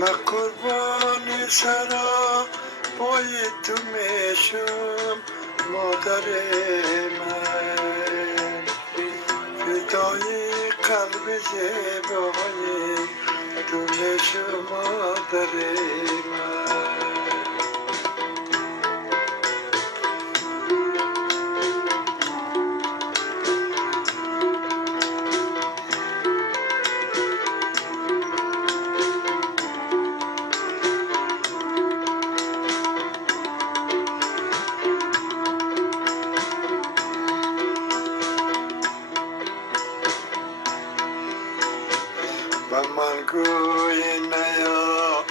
من قربان سرا پای تو میشم مادر من، فدای قلب زیبای تو میشم مادر من. و من گوی نیا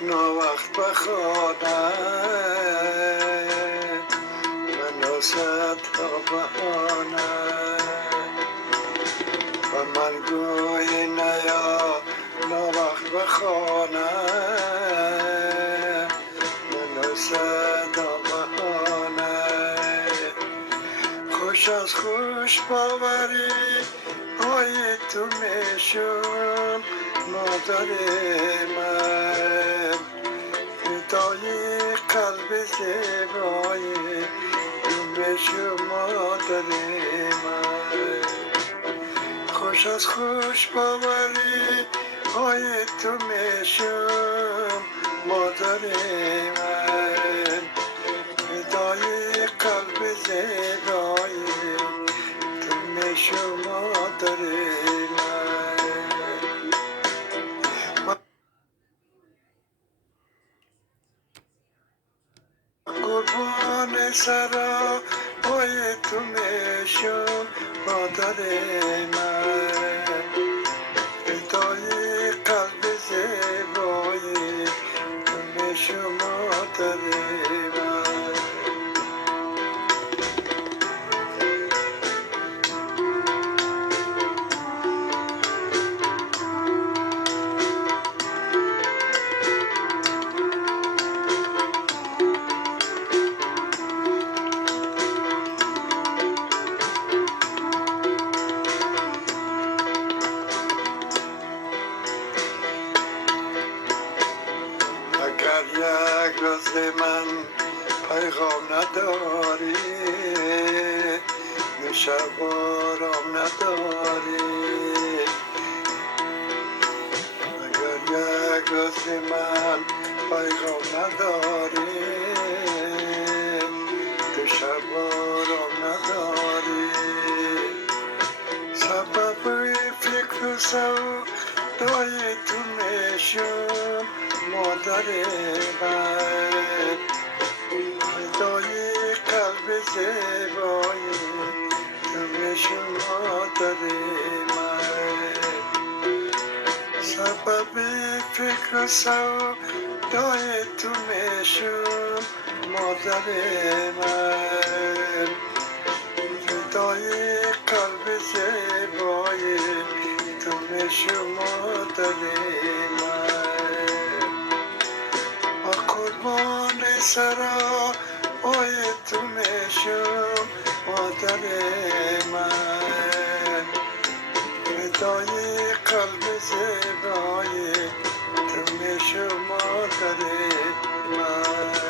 نا وقت بخانه و نوست تا بهانه، و من گوی نیا نا وقت بخانه و نوست تا بهانه. خوش از خوش باوری های تو میشم مادر من، فدای قلب زیبای تو میشم مادر من. خوش از خوش باوری های تو میشم مادر من، فدای قلب زیبای تو میشم مادر من. قربان سرا پای تو میشم مادر من، فدای قلب زیبای تو میشم مادر من. اگر یک روز من پیغام نداری، شب آرام نداری، اگر یک روز من پیغام نداری، تو شب آرام نداری، سبب فکر و سودای تو میشم مادر من، فدای قلب زیبای تو میشم مادر من. سبب فکر و سودای تو میشم مادر من، فدای قلب زیبای تو میشم مادر من. و قربان سرا پای تو میشم مادر من، فدای قلب زیبای تو میشم مادر من.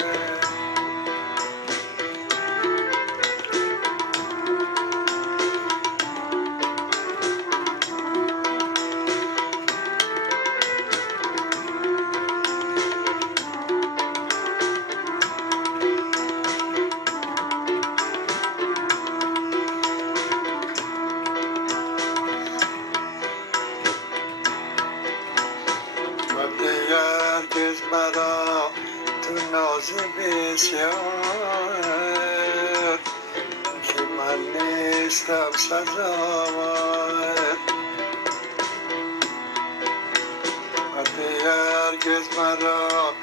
وقتی هرگز مرا تو ناز بسیار که من نیستم سزاوار، وقتی هرگز مرا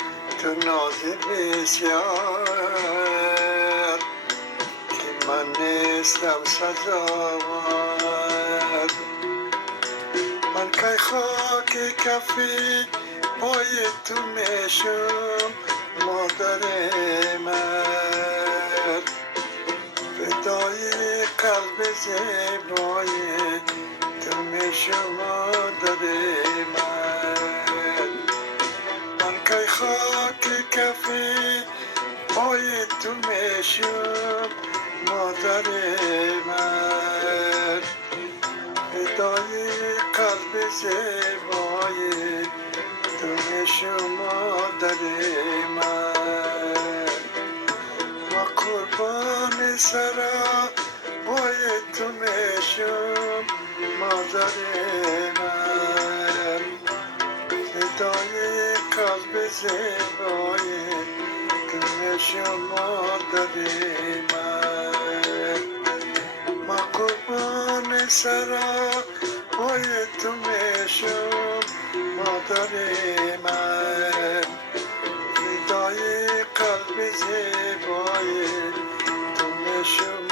تو ناز بسیار که من نیستم سزاوار، من که خاک کفی پای تو میشم مادر من، فدای قلب زیبای تو میشم مادر من. زیبای تو میشم مادر من، فدای قلب زیبای تو میشم مادر من، و قربان سرا بای تو میشم مادر من، فدای قلب زیبای تو میشم مادر من، و قربان سرا بای تو میشم مادر من، فدای قلب زیبای تو میشم